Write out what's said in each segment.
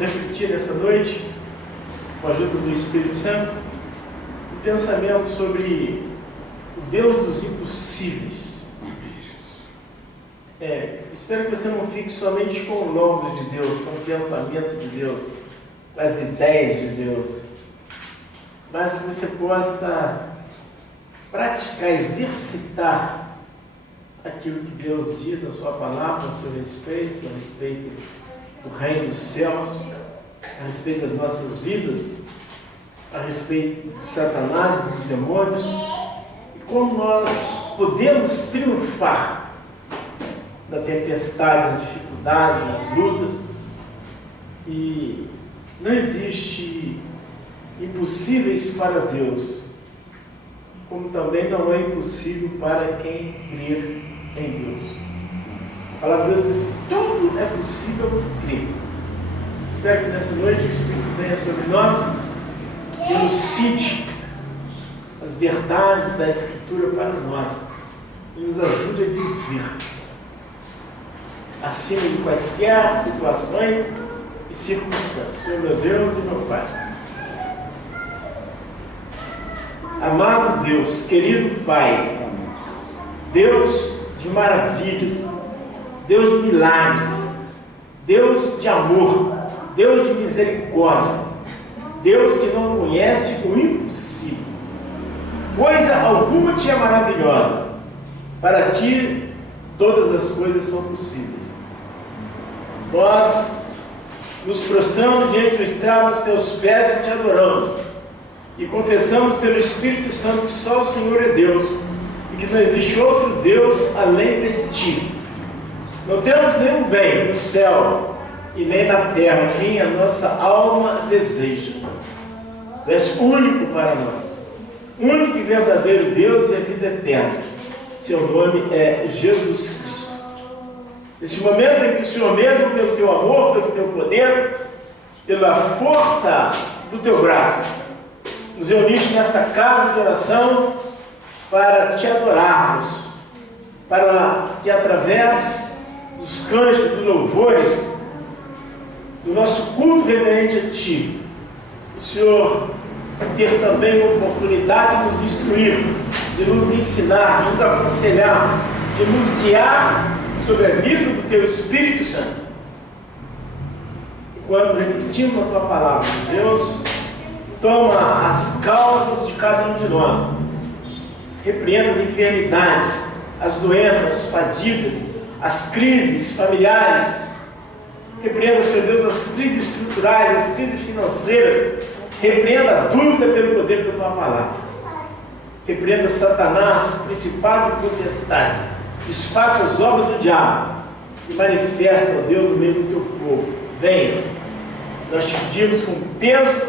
refletir nessa noite, com a ajuda do Espírito Santo, um pensamento sobre o Deus dos impossíveis. Espero que você não fique somente com o nome de Deus, com o pensamento de Deus, com as ideias de Deus, mas que você possa praticar, exercitar aquilo que Deus diz na sua palavra a seu respeito, a respeito do reino dos céus, a respeito das nossas vidas, a respeito de Satanás, dos demônios, e como nós podemos triunfar na tempestade, na dificuldade, nas lutas. E não existe impossíveis para Deus, como também não é impossível para quem crer em Deus. A palavra de Deus diz: tudo é possível crer. Espero que nessa noite o Espírito venha sobre nós e elucide as verdades da Escritura para nós e nos ajude a viver acima de quaisquer situações e circunstâncias. Senhor meu Deus e meu Pai, amado Deus, querido Pai, Deus de maravilhas, Deus de milagres, Deus de amor, Deus de misericórdia, Deus que não conhece o impossível. Coisa alguma te é maravilhosa, para ti todas as coisas são possíveis. Nós nos prostramos diante do estrado dos teus pés e te adoramos, e confessamos pelo Espírito Santo que só o Senhor é Deus, e que não existe outro Deus além de ti. Não temos nenhum bem no céu e nem na terra quem a nossa alma deseja. Tu és único para nós, único e verdadeiro Deus e a vida eterna. Seu nome é Jesus Cristo. Nesse momento em que o Senhor mesmo, pelo teu amor, pelo teu poder, pela força do teu braço, nos reuniste nesta casa de oração para te adorarmos, para que através dos cânticos, dos louvores, do nosso culto reverente a Ti, o Senhor ter também a oportunidade de nos instruir, de nos ensinar, de nos aconselhar, de nos guiar sob a vista do Teu Espírito Santo. Enquanto refletimos na Tua palavra, Deus, toma as causas de cada um de nós, repreenda as enfermidades, as doenças, as fadigas, as crises familiares, repreenda, Senhor Deus, as crises estruturais, as crises financeiras, repreenda a dúvida pelo poder da Tua palavra, repreenda Satanás, principados e potestades, desfaça as obras do diabo e manifesta, ó Deus, no meio do Teu povo. Venha, nós te pedimos com o peso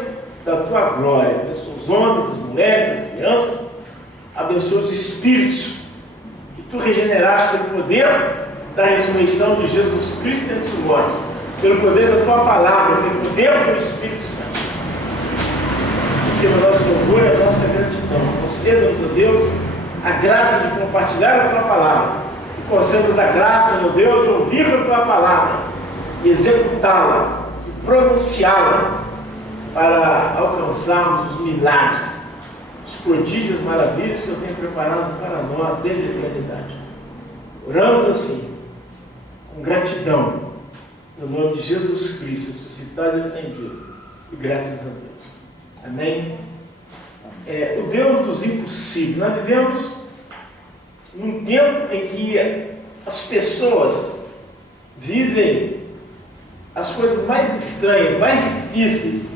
da Tua glória, abençoa os homens, as mulheres, as crianças, abençoa os espíritos que Tu regeneraste pelo poder da ressurreição de Jesus Cristo dentre os mortos, pelo poder da Tua palavra, pelo poder do Espírito Santo. Receba o nosso louvor e a nossa gratidão. Conceda-nos, ó Deus, a graça de compartilhar a Tua palavra, e conceda-nos a graça, meu Deus, de ouvir a Tua palavra e executá-la e pronunciá-la para alcançarmos os milagres, os prodígios, as maravilhas que eu tenho preparado para nós desde a eternidade. Oramos assim, com gratidão, no nome de Jesus Cristo, ressuscitado e ascendido, e graças a Deus. Amém? O Deus dos impossíveis. Nós vivemos num tempo em que as pessoas vivem as coisas mais estranhas, mais difíceis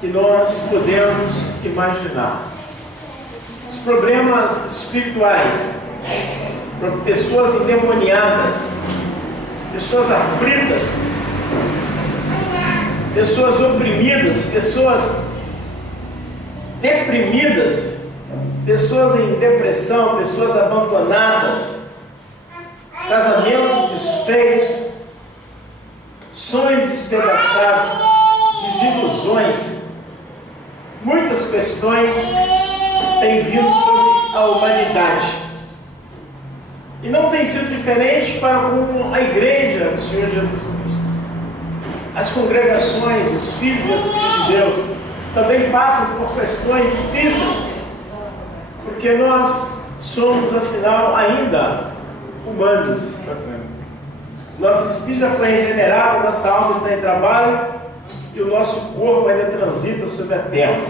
que nós podemos imaginar. Os problemas espirituais, pessoas endemoniadas, pessoas aflitas, pessoas oprimidas, pessoas deprimidas, pessoas em depressão, pessoas abandonadas, casamentos desfeitos, sonhos despedaçados, desilusões. Muitas questões têm vindo sobre a humanidade. E não tem sido diferente para com a igreja do Senhor Jesus Cristo. as congregações, os filhos e as filhas de Deus também passam por questões difíceis, porque nós somos, afinal, ainda humanos. Nosso espírito já foi regenerado, nossa alma está em trabalho e o nosso corpo ainda transita sobre a terra.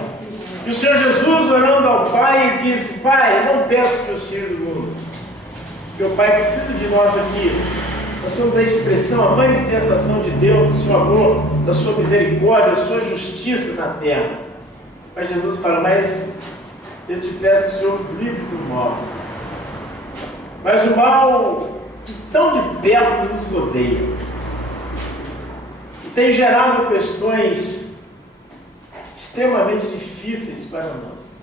E o Senhor Jesus, orando ao Pai, disse: Pai, não peço que os tire do mundo, porque o Pai precisa de nós aqui. Nós somos a expressão, a manifestação de Deus, do seu amor, da sua misericórdia, da sua justiça na terra. Mas Jesus fala: mas eu te peço que o Senhor nos livre do mal. Mas o mal que tão de perto nos rodeia e tem gerado questões extremamente difíceis para nós.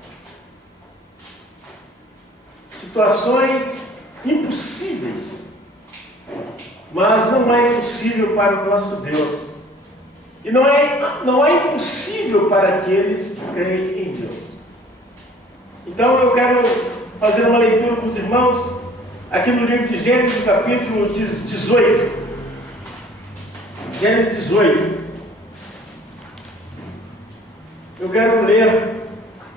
Situações impossíveis. Mas não é impossível para o nosso Deus. E não é impossível para aqueles que creem em Deus. Então eu quero fazer uma leitura com os irmãos aqui no livro de Gênesis, capítulo 18. Gênesis 18. Eu quero ler,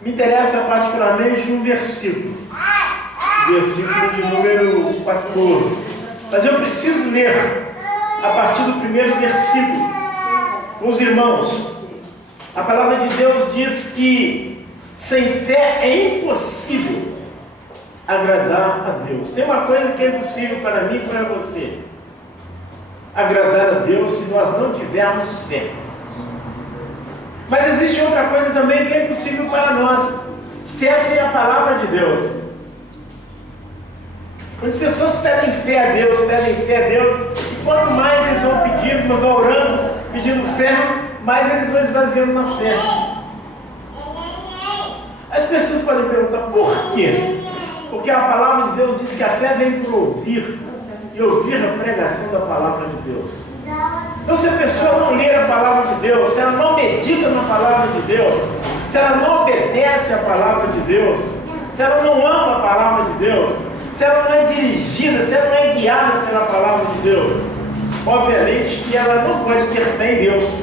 me interessa particularmente um versículo. O versículo de número 14. Mas eu preciso ler a partir do primeiro versículo com os irmãos. A palavra de Deus diz que sem fé é impossível agradar a Deus. Tem uma coisa que é impossível para mim e para você: agradar a Deus se nós não tivermos fé. Mas existe outra coisa também que é impossível para nós: fé sem a palavra de Deus. Muitas pessoas pedem fé a Deus, e quanto mais eles vão pedindo, vão orando, pedindo fé, mais eles vão esvaziando na fé. As pessoas podem perguntar: por quê? Porque a palavra de Deus diz que a fé vem por ouvir, e ouvir a pregação da palavra de Deus. Então, se a pessoa não ler a palavra de Deus, se ela não medita na palavra de Deus, se ela não obedece a palavra de Deus, se ela não ama a palavra de Deus, se ela não é dirigida, se ela não é guiada pela palavra de Deus, obviamente que ela não pode ter fé em Deus.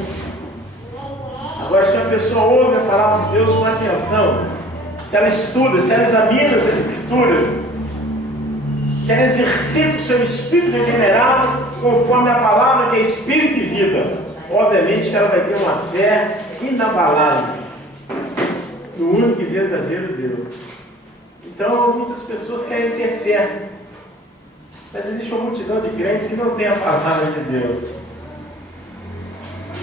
Agora, se a pessoa ouve a palavra de Deus com atenção, se ela estuda, se ela examina as Escrituras, se ela exercita o seu espírito regenerado conforme a palavra que é espírito e vida, obviamente que ela vai ter uma fé inabalável no único e verdadeiro Deus. Então, muitas pessoas querem ter fé, mas existe uma multidão de crentes que não tem a palavra de Deus.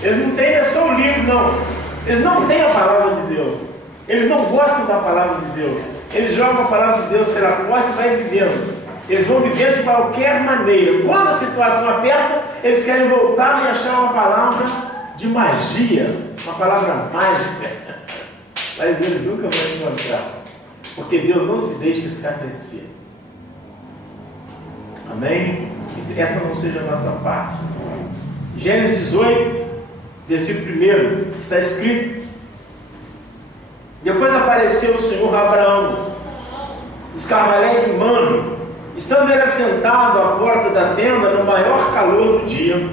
Eles não têm, é só o livro, não. Eles não têm a palavra de Deus. Eles não gostam da palavra de Deus. Eles jogam a palavra de Deus pela costa e vai vivendo. Eles vão vivendo de qualquer maneira. Quando a situação aperta, eles querem voltar e achar uma palavra de magia, uma palavra mágica. Mas eles nunca vão encontrar. Porque Deus não se deixa escarnecer. Amém? Essa não seja a nossa parte. Gênesis 18, versículo 1, está escrito: depois apareceu o Senhor a Abraão, dos carvalhais de Mamre, estando ele assentado à porta da tenda no maior calor do dia.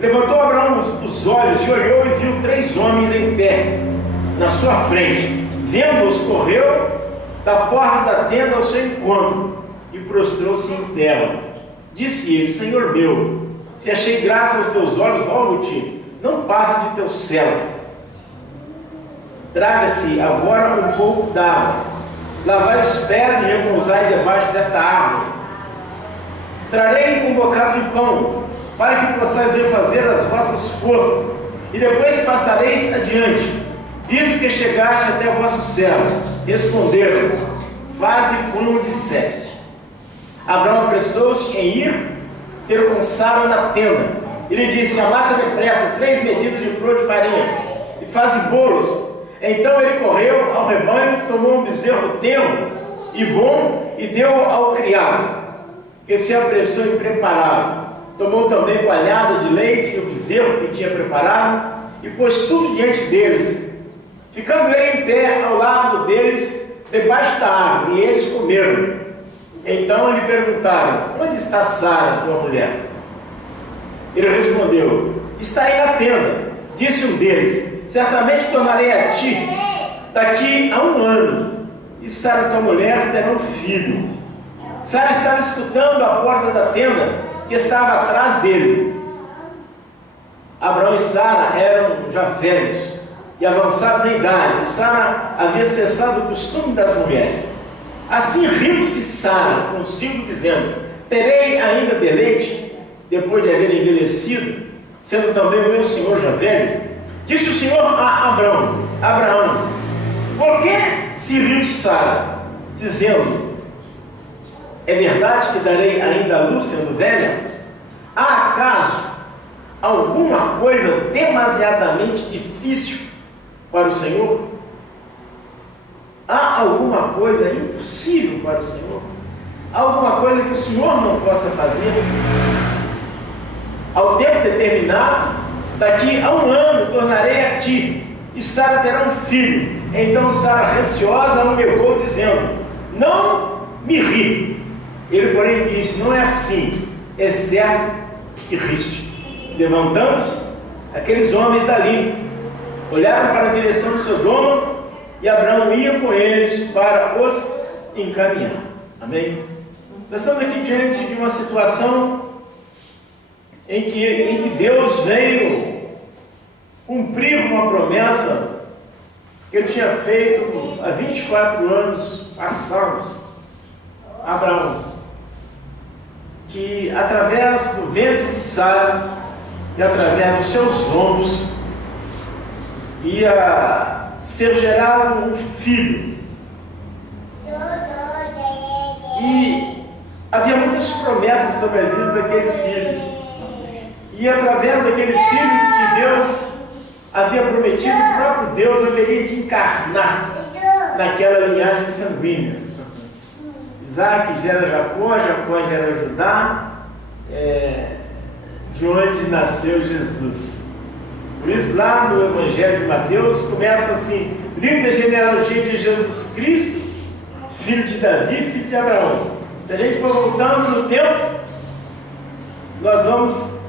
Levantou Abraão os olhos e olhou e viu 3 homens em pé na sua frente. Vendo-os, correu da porta da tenda ao seu encontro e prostrou-se em terra. Disse ele: Senhor meu, se achei graça aos teus olhos, rogo-te, não passe de teu servo. Traga-se agora um pouco d'água, lavai os pés e repousai debaixo desta árvore. Trarei um bocado de pão, para que possais refazer as vossas forças, e depois passareis adiante, visto que chegaste até o vosso servo. Responderam: faze como disseste. Abraão apressou-se em ir ter com Sara na tenda. Ele disse: amassa depressa 3 medidas de flor de farinha e faze bolos. Então ele correu ao rebanho, tomou um bezerro tenro e bom e deu ao criado, que se apressou em prepará-lo. Tomou também coalhada de leite e o bezerro que tinha preparado e pôs tudo diante deles, ficando ele em pé ao lado deles, debaixo da árvore, e eles comeram. Então lhe perguntaram: onde está Sara, tua mulher? Ele respondeu: está aí na tenda. Disse um deles: certamente tornarei a ti daqui a 1 ano, e Sara, tua mulher, terá um filho. Sara estava escutando à porta da tenda, que estava atrás dele. Abraão e Sara eram já velhos e avançados em idade. Sara havia cessado o costume das mulheres. Assim riu-se Sara consigo, dizendo: terei ainda deleite, depois de haver envelhecido, sendo também o meu senhor já velho? Disse o Senhor a Abraão: por que se riu Sara, dizendo: é verdade que darei ainda a luz sendo velha? Há acaso alguma coisa demasiadamente difícil para o Senhor? Há alguma coisa impossível para o Senhor? Há alguma coisa que o Senhor não possa fazer? Ao tempo determinado, daqui a 1 ano tornarei a ti, e Sara terá um filho. Então Sara, receosa, o negou, dizendo: não me ri. Ele, porém, disse: não é assim, é certo que riste. Levantando-se, aqueles homens dali olharam para a direção de Sodoma, e Abraão ia com eles para os encaminhar. Amém? Nós estamos aqui diante de uma situação em que Deus veio cumprir uma promessa que Ele tinha feito há 24 anos passados a Abraão, que através do ventre de Sara e através dos seus lombos ia ser gerado um filho. E havia muitas promessas sobre a vida daquele filho. E através daquele filho que Deus havia prometido, o próprio Deus haveria de encarnar-se naquela linhagem sanguínea. Isaac gera Jacó, Jacó gera Judá, de onde nasceu Jesus. Por isso, lá no Evangelho de Mateus, começa assim: linda genealogia de Jesus Cristo, filho de Davi, filho de Abraão. Se a gente for voltando no tempo, nós vamos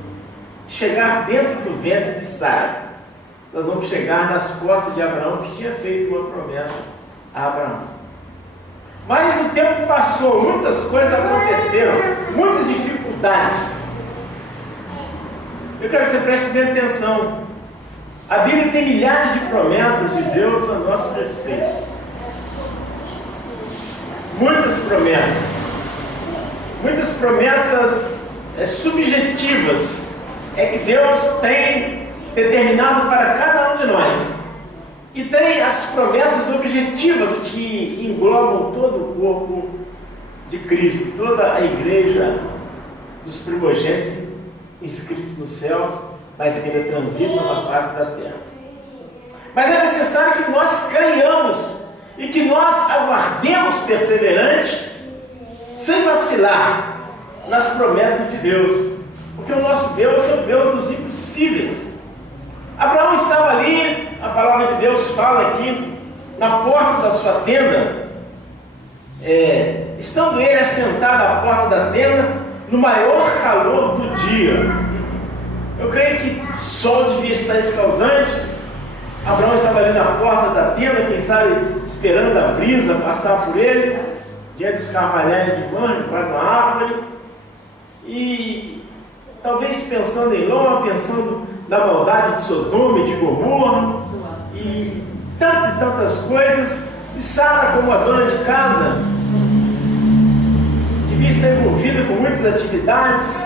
chegar dentro do ventre de Sara. Nós vamos chegar nas costas de Abraão, que tinha feito uma promessa a Abraão. Mas o tempo passou, muitas coisas aconteceram, muitas dificuldades. Eu quero que você preste bem atenção. A Bíblia tem milhares de promessas de Deus a nosso respeito. Muitas promessas subjetivas que Deus tem determinado para cada um de nós. E tem as promessas objetivas que englobam todo o corpo de Cristo, toda a igreja dos primogênitos inscritos nos céus, mas que ainda transitam na face da terra. Mas é necessário que nós creiamos e que nós aguardemos perseverante, sem vacilar, nas promessas de Deus, porque o nosso Deus é o Deus dos impossíveis. Abraão estava ali, a palavra de Deus fala aqui, na porta da sua tenda, estando ele assentado à porta da tenda, no maior calor do dia. Eu creio que o sol devia estar escaldante. Abraão estava ali na porta da tenda, quem sabe esperando a brisa passar por ele, diante dos carvalhais de banho, debaixo de uma árvore, e talvez pensando em Ló, pensando na maldade de Sodoma e de Gomorra, e tantas coisas. E Sara, como a dona de casa, devia estar envolvida com muitas atividades,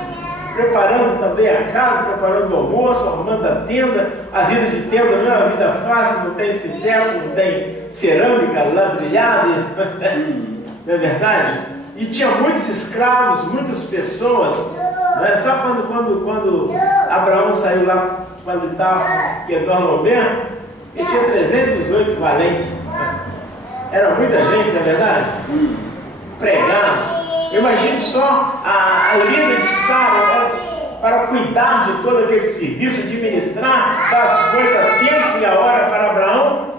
preparando também a casa, preparando o almoço, arrumando a tenda. A vida de tenda não é uma vida fácil, não tem citeco, não tem cerâmica ladrilhada, não é verdade? E tinha muitos escravos, muitas pessoas. Não é só quando Abraão saiu lá, quando ele estava Quedorlaomer, ele tinha 318 valentes. Era muita gente, não é verdade? Empregados. Imagine só a líder de Sara para cuidar de todo aquele serviço, administrar, dar as coisas a tempo e a hora para Abraão.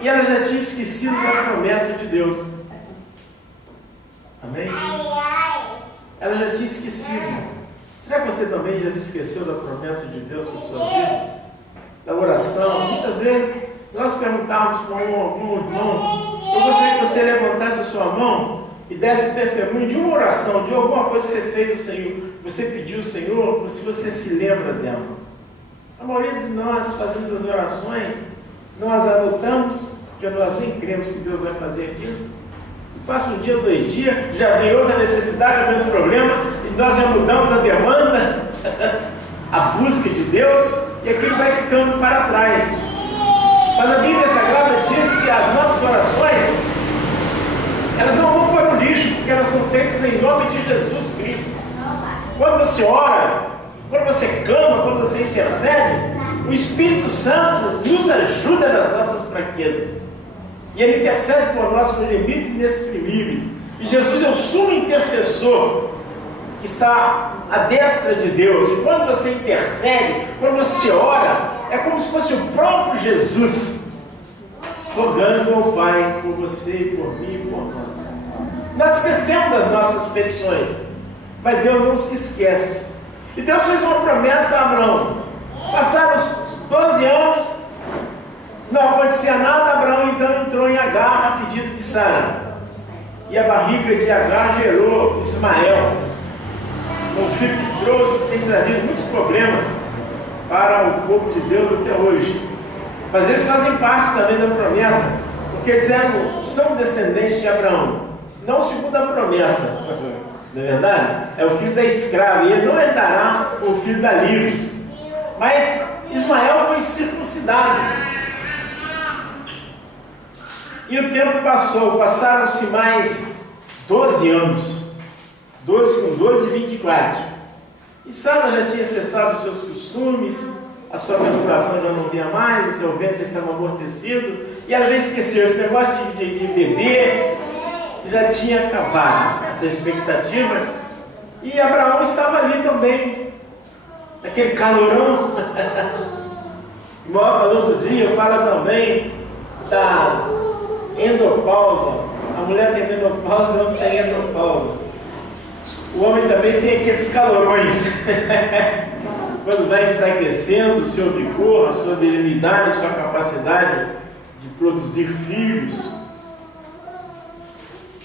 E ela já tinha esquecido da promessa de Deus. Amém? Ela já tinha esquecido. Será que você também já se esqueceu da promessa de Deus para a sua vida? Da oração? Muitas vezes nós perguntávamos para algum irmão, eu gostaria que você levantasse a sua mão e desse o testemunho de uma oração, de alguma coisa que você fez ao Senhor, você pediu ao Senhor, se você se lembra dela. A maioria de nós fazemos as orações, nós anotamos, porque nós nem cremos que Deus vai fazer aquilo. Passa um dia, 2 dias, já vem outra necessidade, já vem outro problema, e nós já mudamos a demanda, a busca de Deus, e aquilo vai ficando para trás. Mas a Bíblia Sagrada diz que as nossas orações, elas não vão para o lixo, porque elas são feitas em nome de Jesus Cristo. Quando você ora, quando você clama, quando você intercede, o Espírito Santo nos ajuda nas nossas fraquezas. E Ele intercede por nós com gemidos inexprimíveis. E Jesus é o sumo intercessor que está à destra de Deus. E quando você intercede, quando você ora, é como se fosse o próprio Jesus rogando ao Pai por você, por mim e por nós. Nós esquecemos das nossas petições, mas Deus não se esquece. E Deus fez uma promessa a Abraão. Passaram os 12 anos, não acontecia nada. Abraão então entrou em Agar a pedido de Sara. E a barriga de Agar gerou Ismael, um filho que trouxe, tem trazido muitos problemas para o povo de Deus até hoje. Mas eles fazem parte também da promessa, porque eles são descendentes de Abraão, não segundo a promessa, não é verdade? É o filho da escrava, e ele não herdará o filho da livre. Mas Ismael foi circuncidado. E o tempo passou, passaram-se mais 12 anos, 12 com 12, 24. E Sara já tinha cessado os seus costumes, a sua menstruação já não vinha mais, o seu ventre já estava amortecido, e ela já esqueceu esse negócio de beber, já tinha acabado essa expectativa. E Abraão estava ali também, aquele calorão, o maior calor do dia. Fala também da endopausa. A mulher tem menopausa, o homem tem endopausa. O homem também tem aqueles calorões. Quando vai enfraquecendo o seu vigor, a sua virilidade, a sua capacidade de produzir filhos.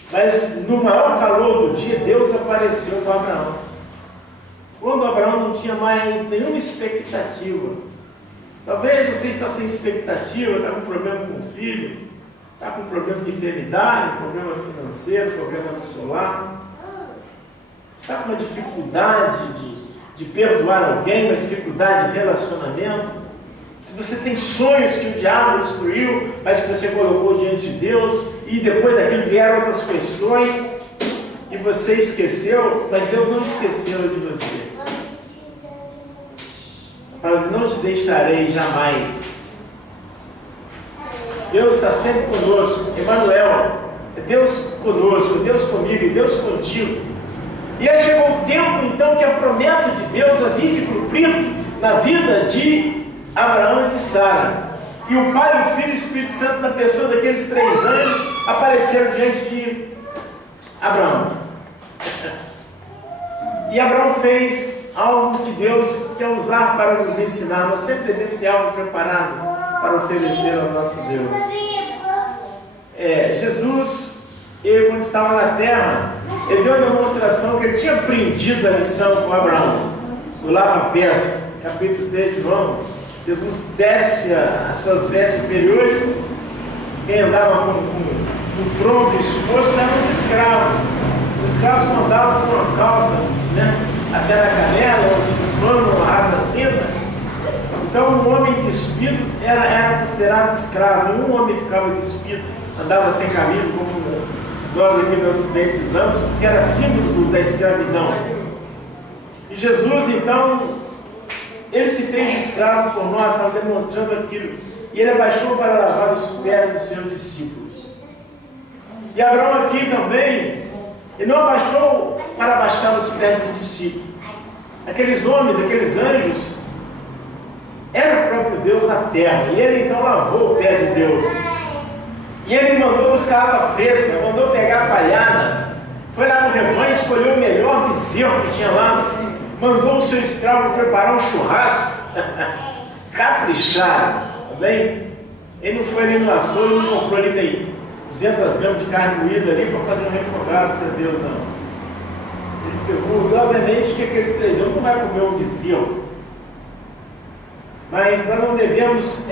Mas no maior calor do dia, Deus apareceu para Abraão. Quando Abraão não tinha mais nenhuma expectativa. Talvez você está sem expectativa, está com problema com o filho, está com problema de enfermidade, problema financeiro, problema no seu lar. Está com uma dificuldade de perdoar alguém, uma dificuldade de relacionamento. Se você tem sonhos que o diabo destruiu, mas que você colocou diante de Deus, e depois daquilo vieram outras questões, e você esqueceu, mas Deus não esqueceu de você. Mas não te deixarei jamais. Deus está sempre conosco. Emmanuel, é Deus conosco, Deus comigo, Deus contigo. E aí chegou o tempo então que a promessa de Deus havia de cumprir-se na vida de Abraão e de Sara. E o Pai, o Filho e o Espírito Santo, na pessoa daqueles 3 anjos, apareceram diante de Abraão. E Abraão fez algo que Deus quer usar para nos ensinar. Nós sempre devemos ter algo preparado para oferecer ao nosso Deus. Jesus, ele, quando estava na terra, ele deu uma demonstração que ele tinha aprendido a lição com Abraão. No lava-pés, capítulo 3 de João, Jesus desce as suas vestes superiores. Quem andava com o tronco exposto eram os escravos. Os escravos não andavam com uma calça, né, até na canela, ou um pano amarrado na cinta. Então, um homem despido era considerado escravo. Nenhum homem ficava despido, andava sem camisa, como nós aqui no Ocidente usamos, que era símbolo da escravidão. E Jesus, então, ele se fez escravo por nós, estava demonstrando aquilo. E ele abaixou para lavar os pés dos seus discípulos. E Abraão aqui também, ele não abaixou para abaixar os pés dos discípulos. Aqueles homens, aqueles anjos, era o próprio Deus na terra. E ele então lavou o pé de Deus. E ele mandou buscar água fresca, mandou pegar a palhada. Foi lá no rebanho, escolheu o melhor bezerro que tinha lá mandou o seu escravo preparar um churrasco, caprichado, tá bem? Ele não foi ali no açougue, não comprou ali, tem 200 gramas de carne moída ali para fazer um refogado para Deus, não. Ele pegou, e obviamente que aqueles 3 homens não vai comer um bezerro. Mas nós não devemos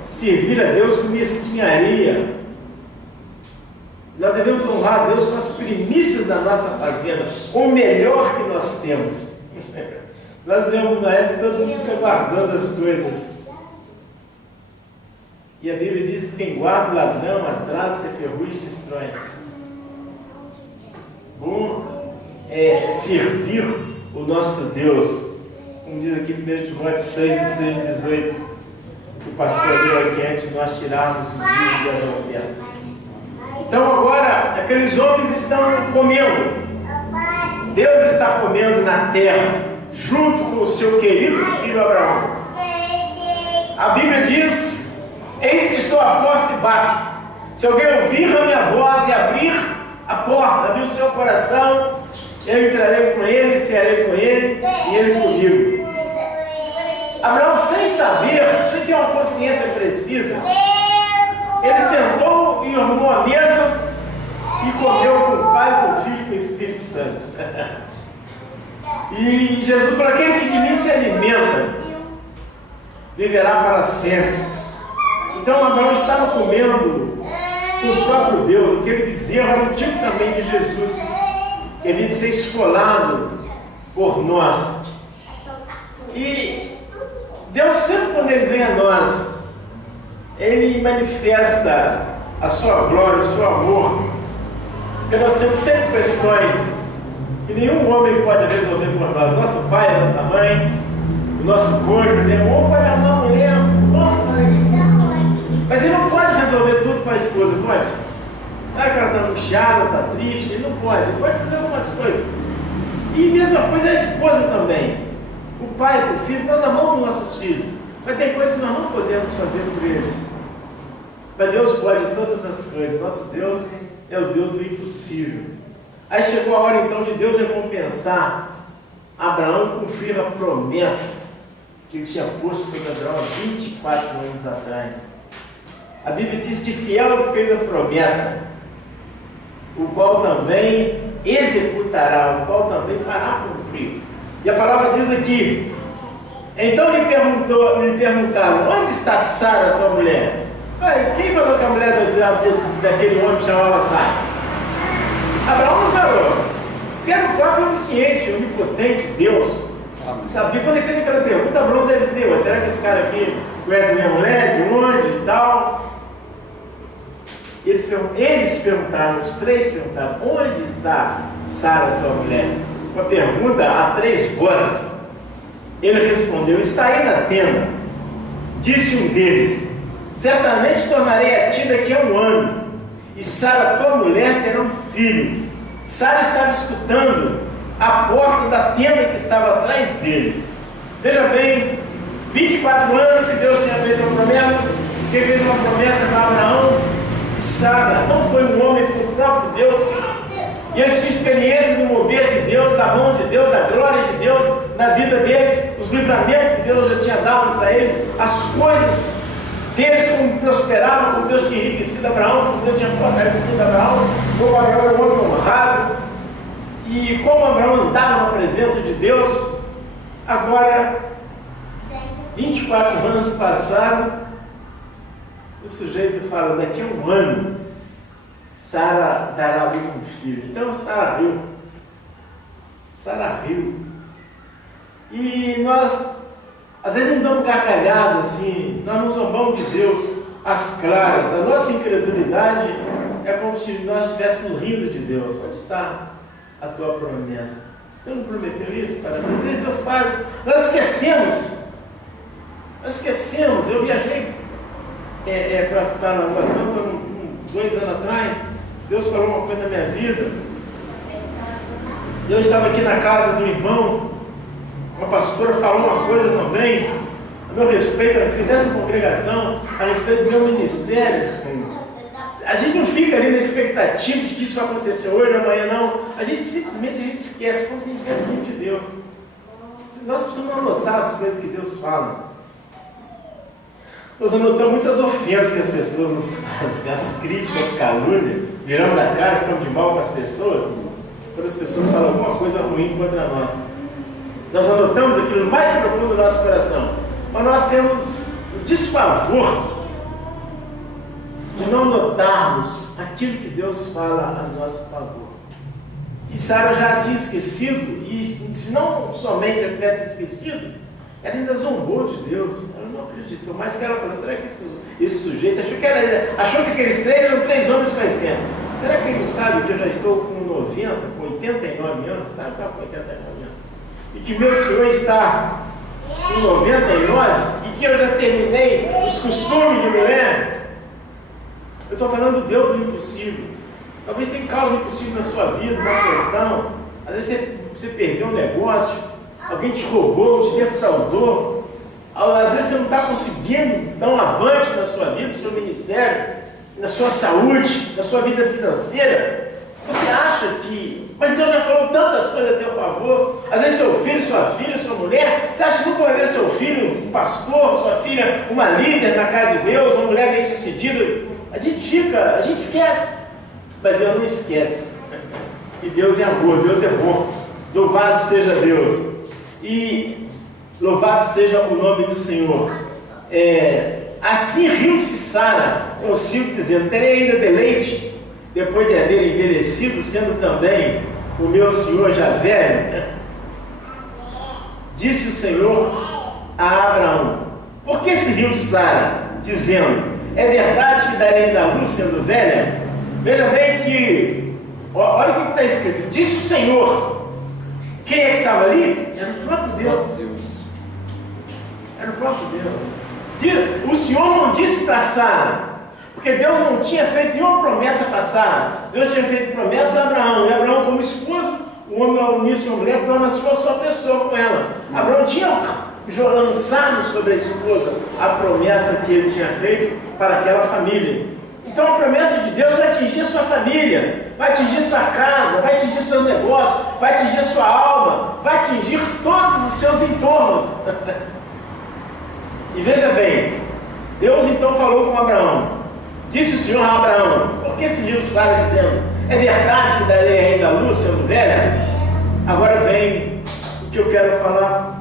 servir a Deus com mesquinharia. Nós devemos honrar a Deus com as primícias da nossa fazenda, com o melhor que nós temos. Nós vemos na época que todo mundo fica guardando as coisas. E a Bíblia diz que quem guarda o ladrão, a traça e a ferrugem destrói. Bom é servir o nosso Deus, como diz aqui em 1 Timóteo 6, 16 e 18, que o pastor deu aqui antes de nós tirarmos os dízimos das ofertas. Então agora, aqueles homens estão comendo. Deus está comendo na terra, junto com o seu querido filho Abraão. A Bíblia diz: eis que estou à porta e bato. Se alguém ouvir a minha voz e abrir a porta, abrir o seu coração, eu entrarei com ele, cearei com ele e ele comigo. Abraão, sem saber, sem ter uma consciência precisa, ele sentou e arrumou a mesa e comeu com o Pai, com o Filho e com o Espírito Santo. E Jesus falou: aquele que de mim se alimenta viverá para sempre. Então Abraão estava comendo com o próprio Deus. Aquele bezerro era um tipo também de Jesus, que havia de ser esfolado por nós. E Deus sempre, quando Ele vem a nós, Ele manifesta a sua glória, o seu amor. Porque nós temos sempre questões que nenhum homem pode resolver por nós. Nosso pai, nossa mãe, o nosso cônjuge, ou pode amar a mulher, mas ele não pode resolver tudo com a esposa, pode? Ah, que ela está angustiada, está triste, ele não pode. Ele pode fazer algumas coisas. E mesma coisa a esposa também. O pai, o filho, nós amamos nossos filhos, mas tem coisas que nós não podemos fazer por eles. Mas Deus pode todas as coisas. Nosso Deus é o Deus do impossível. Aí chegou a hora então de Deus recompensar Abraão e cumprir a promessa que ele tinha posto sobre Abraão há 24 anos atrás. A Bíblia diz que fiel é o que fez a promessa, o qual também executará, o qual também fará cumprir. E a palavra diz aqui: então lhe perguntaram: onde está Sara, tua mulher? Quem falou que a mulher daquele homem chamava Sara? Abraão não falou, porque era o próprio onisciente, onipotente Deus. Sabia? Quando ele fez aquela pergunta, Abraão deve ter: será que esse cara aqui conhece minha mulher? De onde e tal? Eles perguntaram, os 3 perguntaram: onde está Sara, tua mulher? Uma pergunta a 3 vozes. Ele respondeu: está aí na tenda. Disse um deles: certamente tornarei a ti daqui a 1 ano, e Sara, tua mulher, terá um filho. Sara estava escutando a porta da tenda que estava atrás dele. Veja bem, 24 anos que Deus tinha feito uma promessa. Quem fez uma promessa para Abraão e Sara não foi um homem, foi o próprio Deus. E eles tinham experiência do mover de Deus, da mão de Deus, da glória de Deus na vida deles, os livramentos que Deus já tinha dado para eles, as coisas deles, como prosperavam, como Deus tinha enriquecido Abraão, como Deus tinha fortalecido Abraão, como Abraão era um homem honrado, e como Abraão andava na presença de Deus. Agora, 24 anos passaram, o sujeito fala: daqui a 1 ano, Sara dará a luz um filho. Então Sara riu. Sara riu. E nós, às vezes, não damos gargalhada assim, nós não zombamos de Deus às claras. A nossa incredulidade é como se nós estivéssemos rindo de Deus. Onde está a tua promessa? Você não prometeu isso para nós? Às vezes, Deus fala, nós esquecemos. Eu viajei para a Nova Santa 2 anos atrás. Deus falou uma coisa na minha vida. Eu estava aqui na casa do irmão, uma pastora falou uma coisa também a meu respeito, a respeito dessa congregação, a respeito do meu ministério. A gente não fica ali na expectativa de que isso vai acontecer hoje, amanhã, não. A gente simplesmente esquece, como se a gente tivesse rindo de Deus. nós precisamos anotar as coisas que Deus fala. Nós anotamos muitas ofensas que as pessoas nos fazem, as críticas, calúnia, viramos a cara, ficamos de mal com as pessoas, quando as pessoas falam alguma coisa ruim contra nós. Nós anotamos aquilo mais profundo do nosso coração, mas nós temos o desfavor de não notarmos aquilo que Deus fala a nosso favor. E Sara já tinha esquecido, e se não somente ela tivesse esquecido, ela ainda zombou de Deus, ela não acreditou. Mas que ela falou, será que esse sujeito achou que aqueles 3 eram 3 homens quaisquer? Será que ele não sabe que eu já estou com 90, com 89 anos? Sara estava com 89 anos. E que meu Senhor está com 99 e que eu já terminei os costumes de mulher? Eu estou falando Deus do impossível. Talvez tenha causa impossível na sua vida, uma questão. Às vezes você perdeu um negócio, alguém te roubou, te defraudou. Às vezes você não está conseguindo dar um avante na sua vida, no seu ministério, na sua saúde, na sua vida financeira. Você acha que... Mas Deus já falou tantas coisas a teu favor. Às vezes seu filho, sua filha, sua mulher, você acha que nunca vai ver seu filho, um pastor, sua filha, uma líder na casa de Deus, uma mulher bem-sucedida. A gente esquece. Mas Deus não esquece. E Deus é amor, Deus é bom. Louvado seja Deus. E louvado seja o nome do Senhor. Assim riu-se Sara consigo, dizendo: terei ainda deleite, depois de haver envelhecido, sendo também o meu Senhor já velho. Disse o Senhor a Abraão: por que se riu Sara, dizendo: é verdade que darei ainda a luz sendo velha? Veja bem que, olha o que está escrito: disse o Senhor. Quem é que estava ali? Era o próprio Deus. Era o próprio Deus. O Senhor não disse para Sara, porque Deus não tinha feito nenhuma promessa para Sara. Deus tinha feito promessa a Abraão, e Abraão, como esposo, o homem ao unir-se a mulher, torna-se uma só pessoa com ela. Abraão tinha lançado sobre a esposa a promessa que ele tinha feito para aquela família. Então a promessa de Deus vai atingir a sua família, vai atingir sua casa, vai atingir seus negócios, vai atingir sua alma, vai atingir todos os seus entornos. E veja bem, Deus então falou com Abraão. Disse o Senhor a Abraão: por que se riu Sara, dizendo: é verdade que darei ainda a luz sendo velha? Agora vem o que eu quero falar,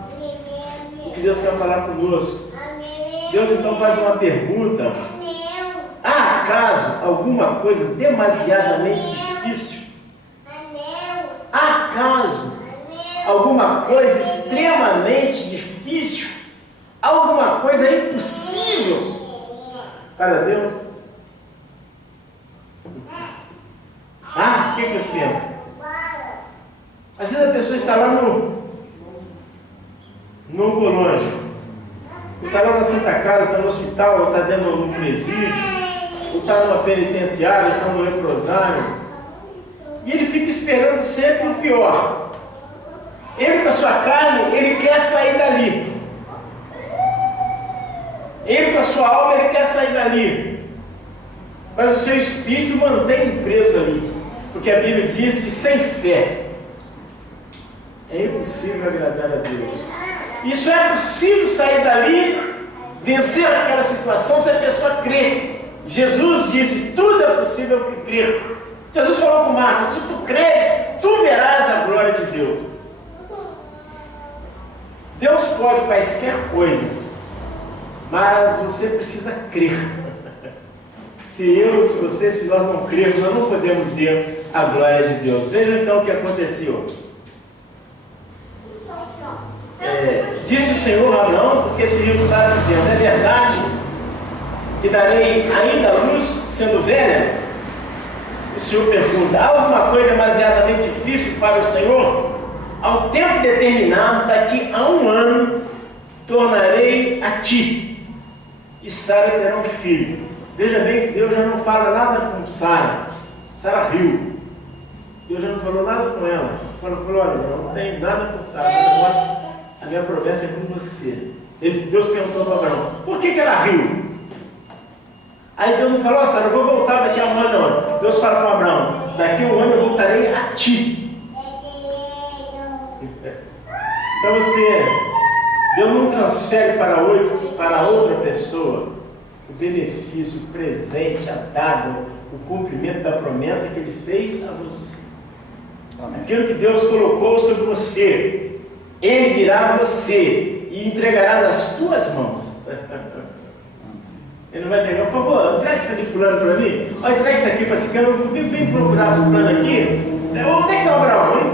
o que Deus quer falar conosco. Deus então faz uma pergunta: há acaso alguma coisa demasiadamente difícil? Há acaso alguma coisa extremamente difícil? Alguma coisa impossível para Deus? O que você pensa? Às vezes a pessoa está lá no oncológico, está lá na Santa Casa, está no hospital, está dentro de um presídio, ou está numa penitenciária, está no leprosário, e ele fica esperando sempre o pior. Ele, com a sua carne, ele quer sair dali. Ele, com a sua alma, ele quer sair dali. Mas o seu espírito mantém preso ali. Porque a Bíblia diz que sem fé é impossível agradar a Deus. Isso é possível sair dali, vencer aquela situação, se a pessoa crer. Jesus disse: tudo é possível que crer. Jesus falou com Marta: se tu creres, tu verás a glória de Deus. Deus pode quaisquer coisas, mas você precisa crer. Se nós não crermos, nós não podemos ver a glória de Deus. Veja então o que aconteceu. Disse o Senhor a Abraão: porque se riu Sara, dizendo: é verdade que darei ainda a luz sendo velha? O Senhor pergunta: há alguma coisa demasiadamente difícil para o Senhor? Ao tempo determinado, daqui a 1 ano, tornarei a ti, e Sara terá um filho. Veja bem que Deus já não fala nada com Sara. Sara riu. Deus já não falou nada com ela. Falou: olha, não tem nada com Sara. A minha promessa é com você. Deus perguntou para Abraão: por que ela riu? Aí Deus não falou: Sara, eu vou voltar daqui a 1 ano. Não. Deus fala para Abraão: daqui a 1 ano eu voltarei a ti. Então Deus não transfere para outra pessoa o benefício, o presente, a dádiva, o cumprimento da promessa que Ele fez a você. Amém. Aquilo que Deus colocou sobre você, Ele virá a você e entregará nas tuas mãos. Ele não vai entregar, por favor, entrega isso aqui fulano para mim. Olha, entrega isso aqui para esse cara, vem procurar esse fulano aqui. Onde é que está o Abraão, hein?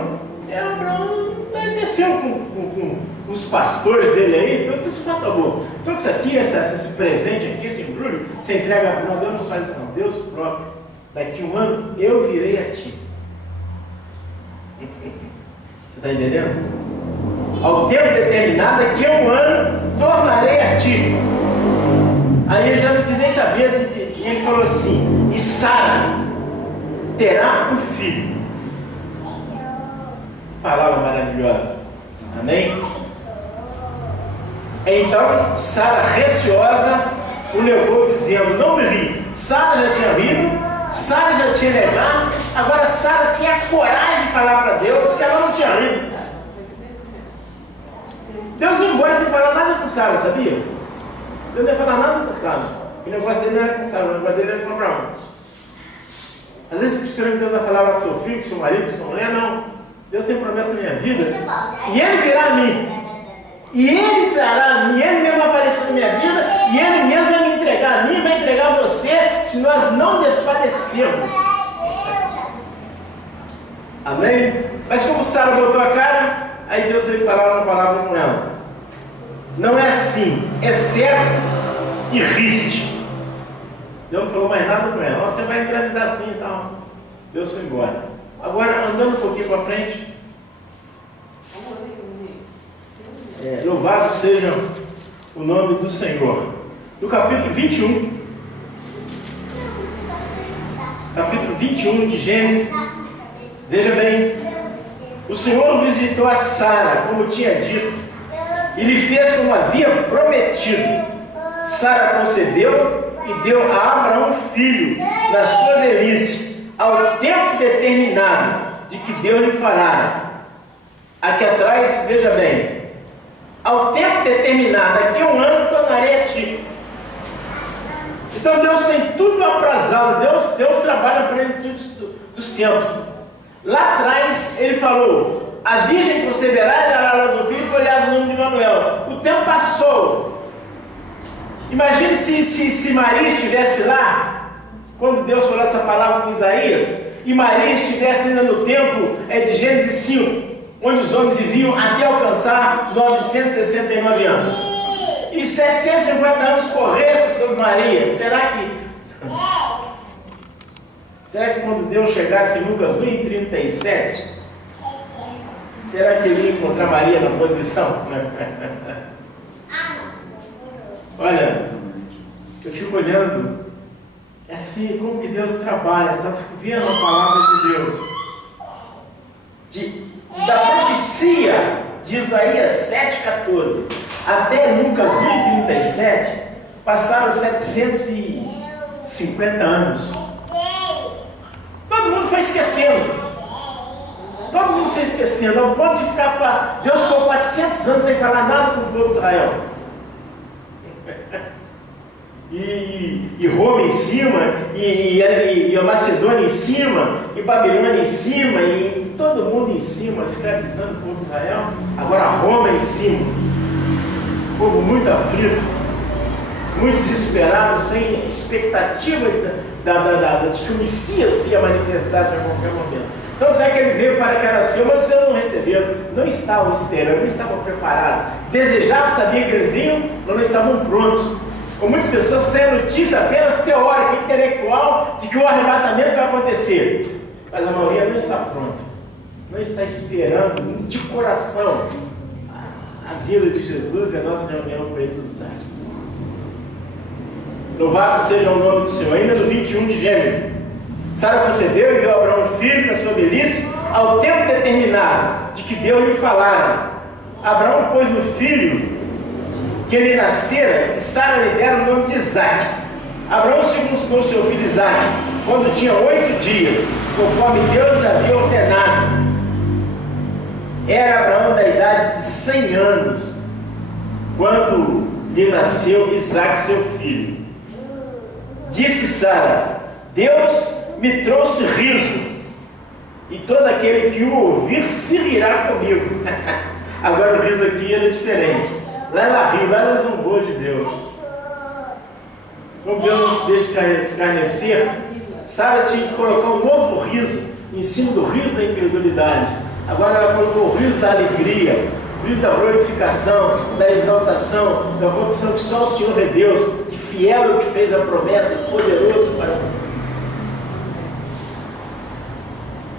O Abraão desceu com os pastores dele aí, então se faz favor. Então isso aqui, esse presente aqui, esse embrulho, você entrega. Não, Deus não faz isso não. Deus próprio, daqui um ano eu virei a ti. Você está entendendo? Ao tempo determinado, daqui a um ano, tornarei a ti. Aí ele já não quis nem saber, e ele falou assim: e Sara terá um filho. Que palavra maravilhosa. Amém? Então, Sara, receosa, o levou dizendo: não me ri. Sara já tinha rido, Sara já tinha negado, agora Sara tinha a coragem de falar para Deus que ela não tinha rido. Deus ia embora sem falar nada com Sara, sabia? Deus não ia falar nada com Sara. O negócio dele não era com Sara, o negócio dele era com Abraão. Às vezes fica esperando que Deus vai falar com seu filho, com seu marido, com sua mulher. Não. Deus tem promessa na minha vida. E Ele virá a mim. E Ele trará a mim. Ele mesmo vai aparecer na minha vida. E Ele mesmo vai me entregar a mim, vai entregar a você, se nós não desfalecermos. Amém? Mas como Sara botou a cara, aí Deus teve que falar uma palavra com ela. Não é assim, é certo que riste. Deus não falou mais nada com ela. Você vai engravidar assim e tal. Deus foi embora. Agora, andando um pouquinho para frente. Louvado seja o nome do Senhor. No capítulo 21. Capítulo 21 de Gênesis. Veja bem. O Senhor visitou a Sara, como tinha dito, e lhe fez como havia prometido. Sara concebeu e deu a Abraão um filho na sua velhice, ao tempo determinado de que Deus lhe falara. Aqui atrás, veja bem, ao tempo determinado, daqui a um ano tornarei a ti. Então Deus tem tudo aprazado, Deus trabalha para ele todos os tempos. Lá atrás ele falou: a virgem conceberá e dará a luz ao filho, e porás o nome de Manuel. O tempo passou. Imagine se Maria estivesse lá, quando Deus falou essa palavra com Isaías, e Maria estivesse ainda no tempo de Gênesis 5, onde os homens viviam até alcançar 969 anos. E 750 anos corressem sobre Maria. Será que quando Deus chegasse em Lucas 1:37, será que ele ia encontrar Maria na posição? Olha, eu fico olhando, é assim, como que Deus trabalha, sabe? Fico vendo a palavra de Deus, da profecia de Isaías 7,14 até Lucas 1:37, passaram 750 anos. Todo mundo foi esquecendo. Todo mundo foi esquecendo, ao ponto de ficar. Deus ficou 400 anos sem falar nada com o povo de Israel. E Roma em cima, e a Macedônia em cima, e Babilônia em cima, e todo mundo em cima, escravizando o povo de Israel. Agora Roma em cima. O povo muito aflito, muito desesperado, sem expectativa de que o Messias ia manifestar-se a qualquer momento. Então até que ele veio para aquela nação, mas vocês não receberam, não estavam esperando, não estavam preparados. Desejavam, sabiam que eles vinham, mas não estavam prontos. Como muitas pessoas têm a notícia apenas teórica, intelectual, de que o arrebatamento vai acontecer. Mas a maioria não está pronta, não está esperando de coração a vinda de Jesus e a nossa reunião com Ele nos céus. Louvado seja o nome do Senhor. Ainda no 21 de Gênesis, Sara concebeu e deu a Abraão um filho na sua velhice, ao tempo determinado de que Deus lhe falara. Abraão pôs no filho que ele nascera, e Sara lhe dera o nome de Isaque. Abraão circuncidou seu filho Isaque quando tinha 8 dias, conforme Deus lhe havia ordenado. Era Abraão da idade de 100 anos, quando lhe nasceu Isaque, seu filho. Disse Sara: Deus me trouxe riso, e todo aquele que o ouvir se rirá comigo. Agora o riso aqui era diferente. Lá ela riu, lá ela zombou de Deus. Como Deus não se deixa escarnecer, Sara tinha que colocar um novo riso em cima do riso da incredulidade. Agora ela colocou o riso da alegria, o riso da glorificação, da exaltação, da confissão que só o Senhor é Deus, que fiel é o que fez a promessa e poderoso para cumprir.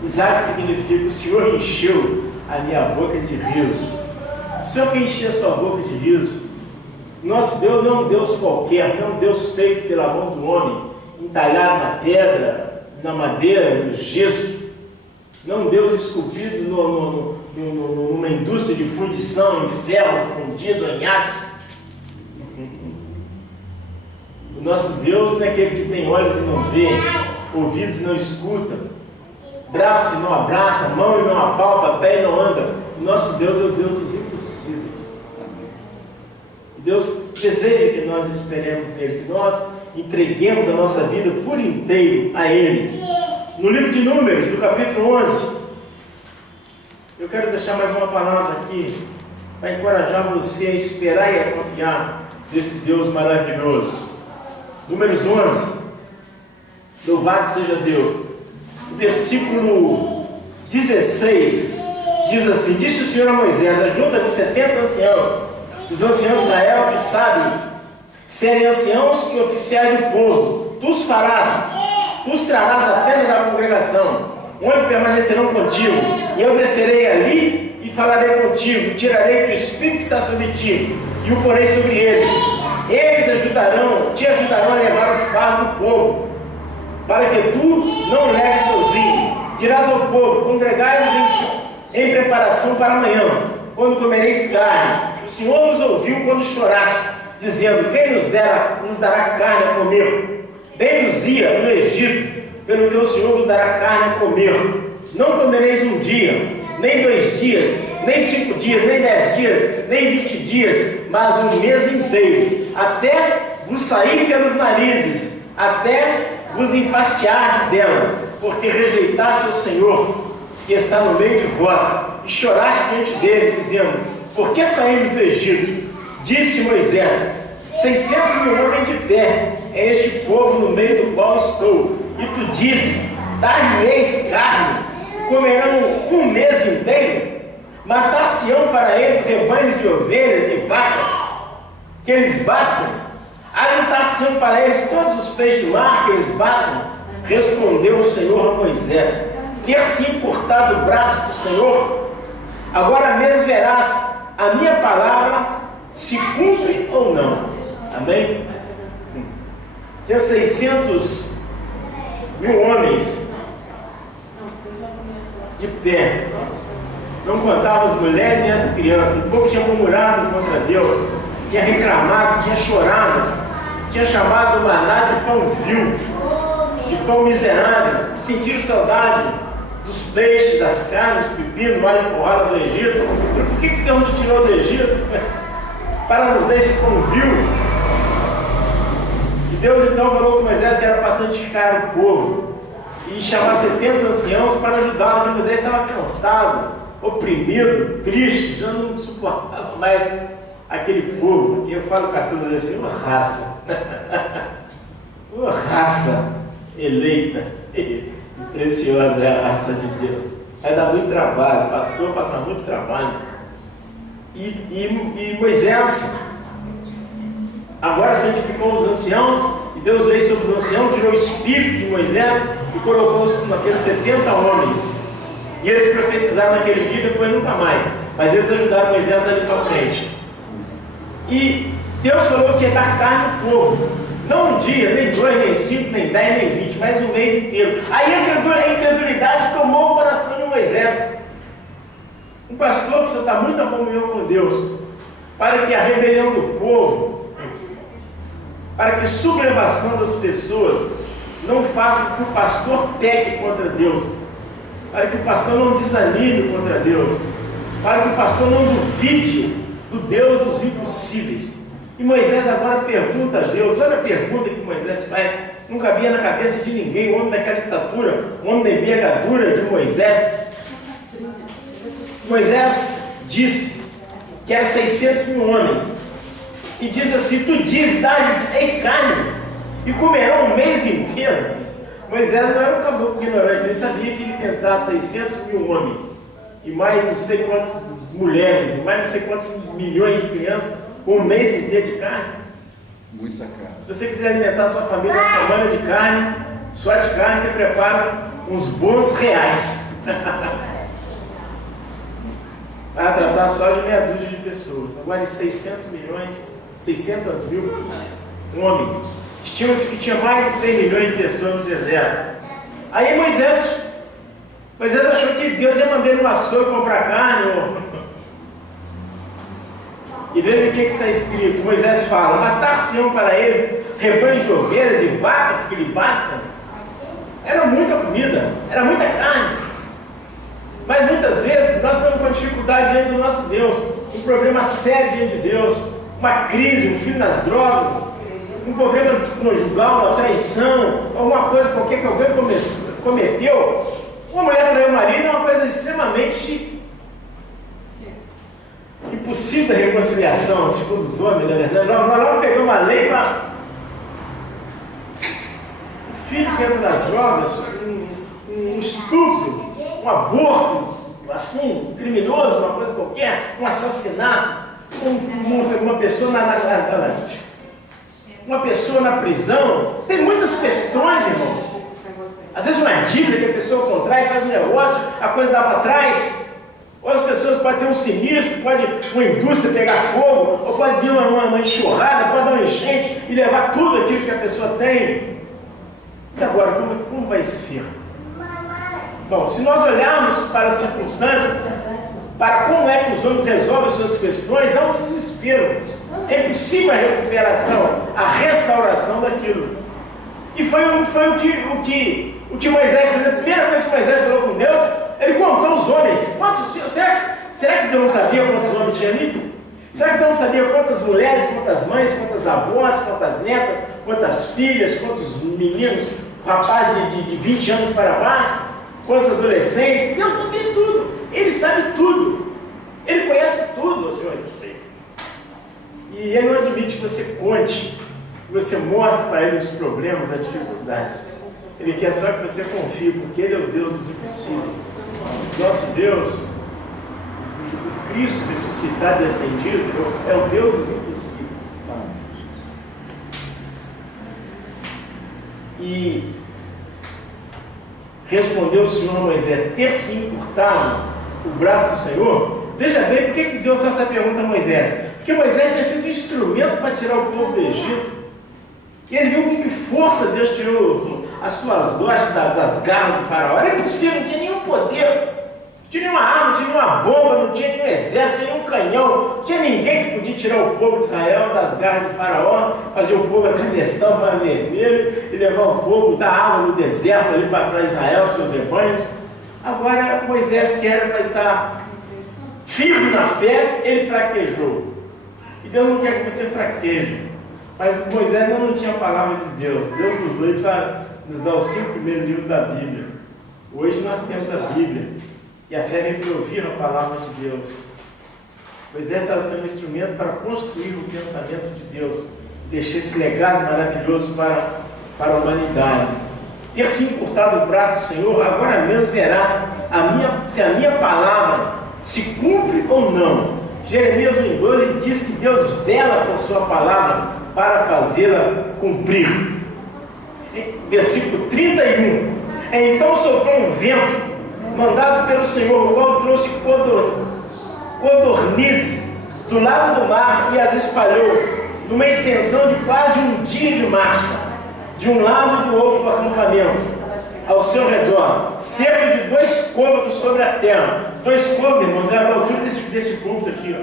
Isaque significa: o Senhor encheu a minha boca de riso. O Senhor que encheu a sua boca de riso. Nosso Deus não é um Deus qualquer, não é um Deus feito pela mão do homem, entalhado na pedra, na madeira, no gesso. Não é um Deus esculpido numa indústria de fundição, em ferro fundido, em aço. O nosso Deus não é aquele que tem olhos e não vê, ouvidos e não escuta, braço e não abraça, mão e não apalpa, pé e não anda. O nosso Deus é o Deus dos impossíveis. E Deus deseja que nós esperemos nele, que nós entreguemos a nossa vida por inteiro a Ele. No livro de Números, no capítulo 11, eu quero deixar mais uma palavra aqui para encorajar você a esperar e a confiar nesse Deus maravilhoso. Números 11, louvado seja Deus. O versículo 16 diz assim: Disse o Senhor a Moisés: ajunta-me 70 anciãos, os anciãos de Israel que sabem serem anciãos e oficiais do povo. Tu os farás, tu os trarás à tenda da congregação, onde permanecerão contigo, e eu descerei ali e falarei contigo, tirarei do espírito que está sobre ti, e o porei sobre eles. Eles te ajudarão a levar o fardo do povo, para que tu não leves sozinho. Dirás ao povo: congregai-vos em preparação para amanhã, quando comereis carne. O Senhor nos ouviu quando choraste, dizendo: quem nos dará carne a comer? Bem-nos-ia no Egito, pelo que o Senhor vos dará carne a comer. Não comereis um dia, nem 2 dias, nem 5 dias, nem 10 dias, nem 20 dias, mas um mês inteiro, até vos sair pelos narizes, até vos enfastiardes dela, porque rejeitaste o Senhor, que está no meio de vós, e choraste diante dele, dizendo: por que saímos do Egito? Disse Moisés: 600 mil homens de pé, é este povo no meio do qual estou. E tu dizes: dar-lhe-eis carne, comerão um mês inteiro? Matar-se-ão para eles rebanhos de ovelhas e vacas, que eles bastam? Ajuntar-se-ão para eles todos os peixes do mar, que eles bastam? Respondeu o Senhor a Moisés: ter sim cortado o braço do Senhor? Agora mesmo verás a minha palavra se cumpre ou não. Amém? Tinha 600 mil homens de pé, não contava as mulheres nem as crianças. O povo tinha murmurado contra Deus, tinha reclamado, tinha chorado, tinha chamado o maná de pão vil, de pão miserável. Sentiram saudade dos peixes, das carnes, dos pepinos, mal empurrado do Egito. Por que Deus nos tirou do Egito? Para nos dar esse pão vil. E Deus então falou com Moisés que era para santificar o povo e chamar 70 anciãos para ajudá-lo, porque Moisés estava cansado, oprimido, triste, já não suportava mais aquele povo. E eu falo caçando assim: uma raça, uma raça eleita e preciosa é a raça de Deus. Vai dar muito trabalho, o pastor passa muito trabalho. E Moisés agora santificou os anciãos, e Deus veio sobre os anciãos, tirou o espírito de Moisés e colocou naqueles 70 homens. E eles profetizaram naquele dia, depois nunca mais. Mas eles ajudaram Moisés dali para frente. E Deus falou que ia dar carne ao povo. Não um dia, nem 2, nem 5, nem 10, nem 20, mas um mês inteiro. Aí a incredulidade tomou o coração de Moisés. Um pastor precisa estar muito em comunhão com Deus, para que a rebelião do povo, para que a sublevação das pessoas não faça com que o pastor peque contra Deus, para que o pastor não desanime contra Deus. para que o pastor não duvide do Deus dos impossíveis. E Moisés agora pergunta a Deus, olha a pergunta que Moisés faz, não cabia na cabeça de ninguém, o homem daquela estatura, o homem da envergadura de Moisés. Moisés disse que era 600 mil homens, e diz assim, tu diz, dá-lhes carne, e comerão um mês inteiro. Moisés não era um caboclo ignorante, nem sabia que ele ia tentar 600 mil homens, e mais não sei quantas mulheres, e mais não sei quantos milhões de crianças, com um mês inteiro de carne. Muita carne. Se você quiser alimentar a sua família uma semana de carne, só de carne, você prepara uns bons reais. Para tratar só de meia dúzia de pessoas. Agora, 600 milhões, 600 mil homens. Estima-se que tinha mais de 3 milhões de pessoas no deserto. Aí Moisés achou que Deus ia mandar ele no açougue comprar carne. E veja o que está escrito. Moisés fala, matar-se-ão para eles rebanhos de ovelhas e vacas que lhe bastam. Era muita comida, era muita carne. Mas muitas vezes nós estamos com dificuldade diante do nosso Deus, um problema sério diante de Deus, uma crise, um fim nas drogas, um problema conjugal, uma traição, alguma coisa qualquer que alguém cometeu. Uma mulher traiu o marido é uma coisa extremamente impossível a reconciliação, segundo os homens, na verdade. Nós vamos pegar uma lei para o filho que entra nas drogas, um estupro, um aborto, assim, criminoso, uma coisa qualquer, um assassinato, uma pessoa uma pessoa na prisão. Tem muitas questões, irmãos. Às vezes uma dívida que a pessoa contrai, faz um negócio, a coisa dá para trás. Ou as pessoas podem ter um sinistro, pode uma indústria pegar fogo, ou pode vir uma enxurrada, pode dar uma enchente e levar tudo aquilo que a pessoa tem. E agora, como vai ser? Bom, se nós olharmos para as circunstâncias, para como é que os homens resolvem suas questões, há um desespero. É impossível a recuperação, a restauração daquilo. E foi o que Moisés fez. A primeira vez que Moisés falou com Deus, ele contou os homens. Será que Deus não sabia quantos homens tinha ali? Será que Deus não sabia quantas mulheres, quantas mães, quantas avós, quantas netas, quantas filhas, quantos meninos, rapazes de 20 anos para baixo, quantos adolescentes? Deus sabia tudo. Ele sabe tudo. Ele conhece tudo, Senhor, a respeito. E Ele não admite que você conte, que você mostre para Ele os problemas, a dificuldade. Ele quer só que você confie, porque Ele é o Deus dos impossíveis. Nosso Deus, o Cristo ressuscitado e ascendido, é o Deus dos impossíveis. E respondeu o Senhor a Moisés, ter se encurtado o braço do Senhor. Veja bem, por que Deus faz essa pergunta a Moisés? Porque Moisés tinha sido um instrumento para tirar o povo do Egito. E ele viu com que força Deus tirou as suas hostes das garras do faraó. Era impossível, não tinha nenhum poder. Não tinha nenhuma arma, não tinha nenhuma bomba, não tinha nenhum exército, não tinha nenhum canhão. Não tinha ninguém que podia tirar o povo de Israel das garras de faraó, fazer o povo atravessar o Mar Vermelho e levar o povo, dar água no deserto ali para Israel, seus rebanhos. Agora Moisés, que era para estar firme na fé, ele fraquejou. E Deus não quer que você fraqueje. Mas Moisés não tinha a palavra de Deus. Deus usou ele para nos dar os 5 primeiros livros da Bíblia. Hoje nós temos a Bíblia. E a fé vem para ouvir a palavra de Deus. Moisés estava sendo um instrumento para construir o pensamento de Deus. Deixar esse legado maravilhoso para a humanidade. Ter se encurtado o braço do Senhor, agora mesmo verás se a minha palavra se cumpre ou não. Jeremias 1:12 diz que Deus vela por sua palavra para fazê-la cumprir. Versículo 31. Então soprou um vento, mandado pelo Senhor, o qual trouxe codornizes do lado do mar e as espalhou, numa extensão de quase um dia de marcha, de um lado e do outro do acampamento, ao seu redor, cerca de 2 côvados sobre a terra. 2 côvados, irmãos, é a altura desse púlpito aqui, ó.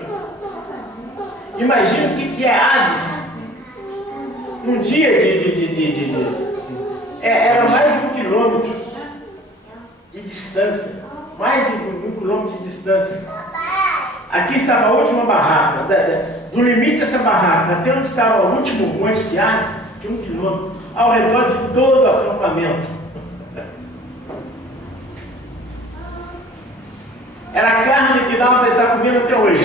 Imagina o que é Hades. Um dia era mais de 1 quilômetro de distância. Mais de 1 quilômetro de distância. Aqui estava a última barraca, do limite dessa barraca até onde estava o último monte de árvores, de 1 quilômetro, ao redor de todo o acampamento. Era carne que dava para estar comendo até hoje.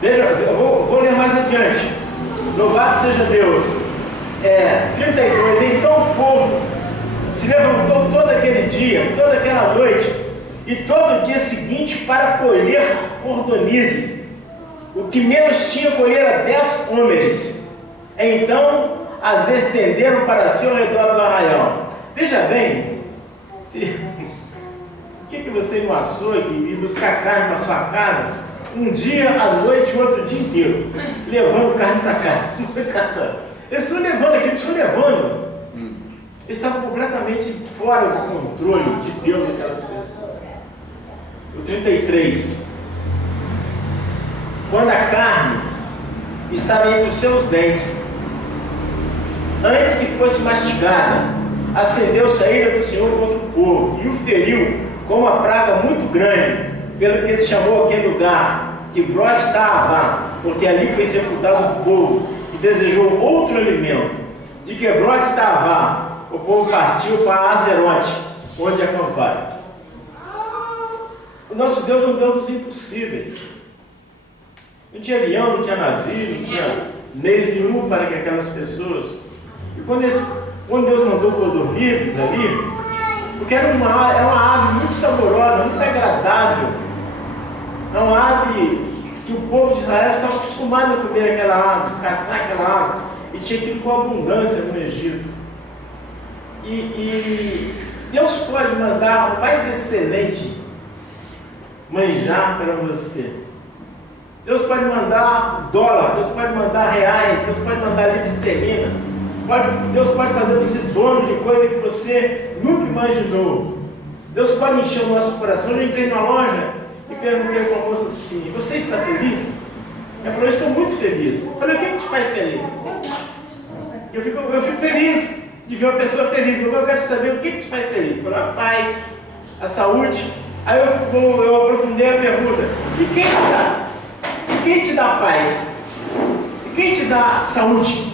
Veja, eu vou ler mais adiante. Louvado seja Deus. 32. Então o povo se levantou todo aquele dia, toda aquela noite, e todo o dia seguinte para colher cordonizes. O que menos tinha colhera 10 homens. Então as estenderam para si ao redor do arraial. Veja bem, o que você não assou e buscar carne para sua casa, um dia à noite, o outro dia inteiro, levando carne para cá. Eles foram levando. Eles estavam completamente fora do controle de Deus, aquelas pessoas. O 33. Quando a carne estava entre os seus dentes, antes que fosse mastigada, acendeu-se a ira do Senhor contra o povo e o feriu com uma praga muito grande, pelo que se chamou aquele lugar Kibrot Estaavá, porque ali foi sepultado o povo e desejou outro alimento. De Kibrot Estaavá, o povo partiu para Azerote, onde acamparam. O nosso Deus é um Deus dos impossíveis. Não tinha leão, não tinha navio, não tinha meios nenhum para que aquelas pessoas. E quando Deus mandou codornizes ali, porque era uma ave muito saborosa, muito agradável. É uma ave que o povo de Israel estava acostumado a comer aquela ave, caçar aquela ave, e tinha aquilo com abundância no Egito. E Deus pode mandar o mais excelente manjar para você. Deus pode mandar dólar, Deus pode mandar reais, Deus pode mandar livros de termina. Deus pode fazer você dono de coisa que você nunca imaginou. Deus pode encher o nosso coração. Eu entrei numa loja e perguntei para a moça assim: você está feliz? Ela falou: eu estou muito feliz. Eu falei: o que te faz feliz? Eu fico feliz de ver uma pessoa feliz, mas eu quero saber o que te faz feliz. Eu falei: a paz, a saúde. Aí eu aprofundei a pergunta: e quem te dá? E quem te dá paz? E quem te dá saúde?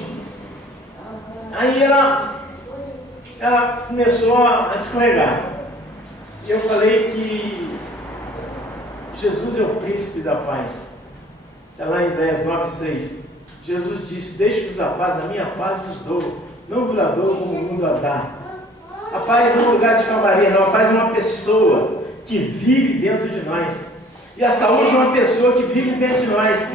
Aí ela começou a escorregar. E eu falei que Jesus é o príncipe da paz. Está lá em Isaías 9,6. Jesus disse: deixe-vos a paz, a minha paz vos dou. Não vos a dou como o mundo a dá. A paz não é um lugar de calmaria, não. A paz é uma pessoa que vive dentro de nós. E a saúde é uma pessoa que vive dentro de nós.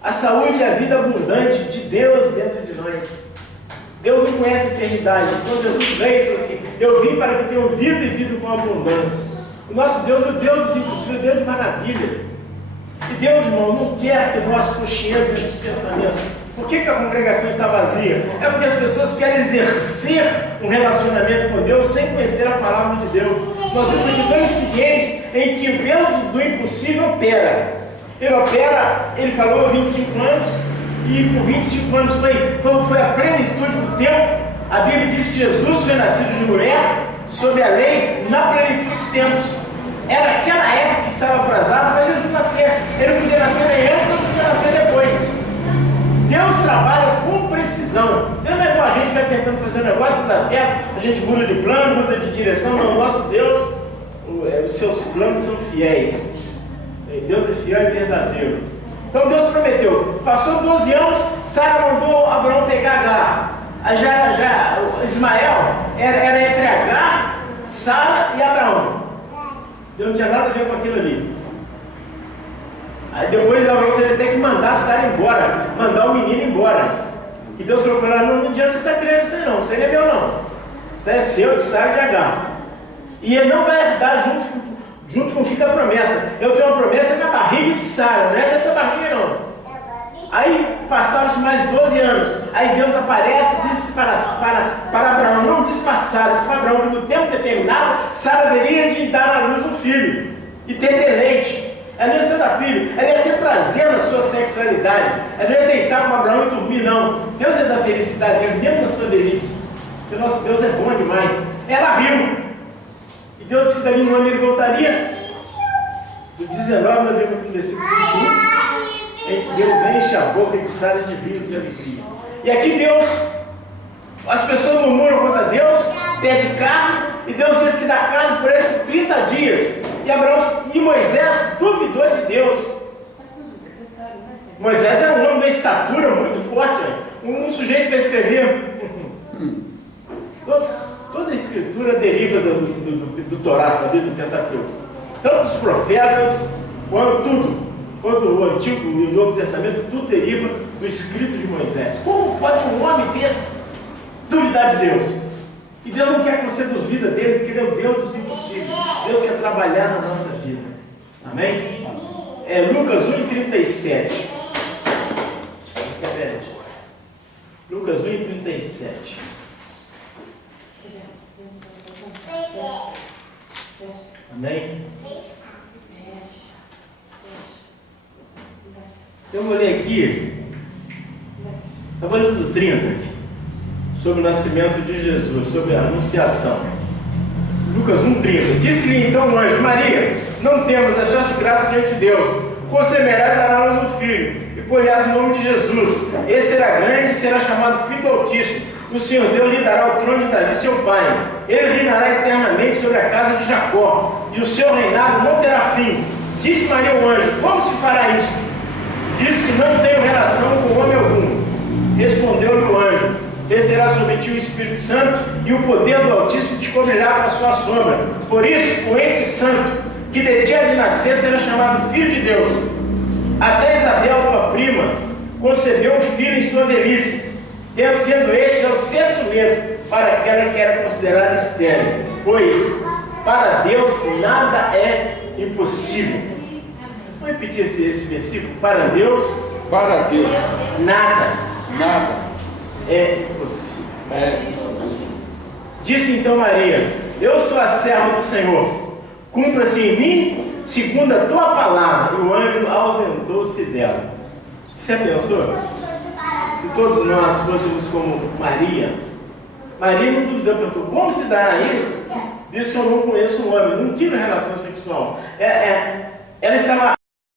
A saúde é a vida abundante de Deus dentro de nós. Deus não conhece a eternidade. Quando Jesus veio e falou assim: eu vim para que tenham vida e vida com abundância. O nosso Deus é o Deus dos impossíveis, o Deus de maravilhas. E Deus, irmão, não quer que nós cocheemos nesses pensamentos. Por que a congregação está vazia? É porque as pessoas querem exercer um relacionamento com Deus sem conhecer a palavra de Deus. Nós temos aqui 2 expedientes em que o Deus do impossível opera. Ele falou 25 anos, e por 25 anos foi a plenitude do tempo. A Bíblia diz que Jesus foi nascido de mulher, sob a lei, na plenitude dos tempos. Era aquela época que estava atrasada para Jesus nascer. Ele não podia nascer nem antes, não podia nascer depois. Deus trabalha com precisão. Deus não é igual a gente vai tentando fazer um negócio que dá certo, a gente muda de plano, muda de direção. Não, o nosso Deus, os seus planos são fiéis. Deus é fiel e verdadeiro. Então Deus prometeu. Passou 12 anos, Sara mandou Abraão pegar Agar. Ismael era entre Agar, Sara e Abraão. Deus não tinha nada a ver com aquilo ali. Aí depois Abraão teve até que mandar Sara embora, mandar o menino embora. E Deus falou para ela: não adianta você estar criando isso aí não, isso aí não é meu não. Isso aí é seu, de Sara e de Agar. E ele não vai herdar junto com o filho da promessa. Eu tenho uma promessa na barriga de Sara, não é nessa barriga não. Aí passaram-se mais 12 anos. Aí Deus aparece e disse para Abraão, não disse para Sara, disse para Abraão que no tempo determinado Sara haveria de dar à luz um filho e ter deleite. Ela não ia ser da filho, ela ia ter prazer na sua sexualidade. Ela não ia deitar com Abraão e dormir, não. Deus é da felicidade, Deus mesmo na sua velhice. Porque o nosso Deus é bom demais. Ela riu. E Deus disse que dali um ano ele voltaria. do 19 no versículo 21, em que Deus enche a boca de sales de vinhos de alegria. E aqui Deus, as pessoas murmuram contra Deus, pede carne, e Deus diz que dá carne por eles por 30 dias. E Moisés duvidou de Deus. Moisés era um homem de estatura muito forte, um sujeito para escrever. Toda a escritura deriva do Torá, sabia, do Pentateuco. Tanto os profetas, quanto o Antigo e o Novo Testamento, tudo deriva do escrito de Moisés. Como pode um homem desse duvidar de Deus? E Deus não quer que você duvida dele, porque ele é o Deus dos impossíveis. Deus quer trabalhar na nossa vida. Amém? Lucas 1:37. Lucas 1:37. Amém? Eu vou ler aqui, eu vou ler do 30, sobre o nascimento de Jesus, sobre a anunciação. Lucas 1:30. Disse-lhe então o anjo: Maria, não temas, achaste graça diante de Deus. Conceberás e darás um filho, e porás o nome de Jesus. Esse será grande e será chamado Filho do Altíssimo. O Senhor Deus lhe dará o trono de Davi, seu pai. Ele reinará eternamente sobre a casa de Jacó, e o seu reinado não terá fim. Disse Maria ao anjo: como se fará isso? Disse que não tenho relação com homem algum. Respondeu-lhe o anjo: descerá sobre ti o Espírito Santo, e o poder do Altíssimo te cobrirá com a sua sombra. Por isso, o ente santo, que de ti há de nascer, será chamado Filho de Deus. Até Isabel, tua prima, concebeu um filho em sua velhice, tendo sendo este ao 6º mês, para aquela que era considerada estéril. Pois, para Deus nada é impossível. Vou repetir esse versículo. Para Deus nada é impossível. Disse então Maria: eu sou a serva do Senhor, cumpra-se em mim segundo a tua palavra. E o anjo ausentou-se dela. Você pensou? Se todos nós fôssemos como Maria não duvidou, perguntou: como se dará isso? Visto que eu não conheço um homem, não tive relação sexual. Ela estava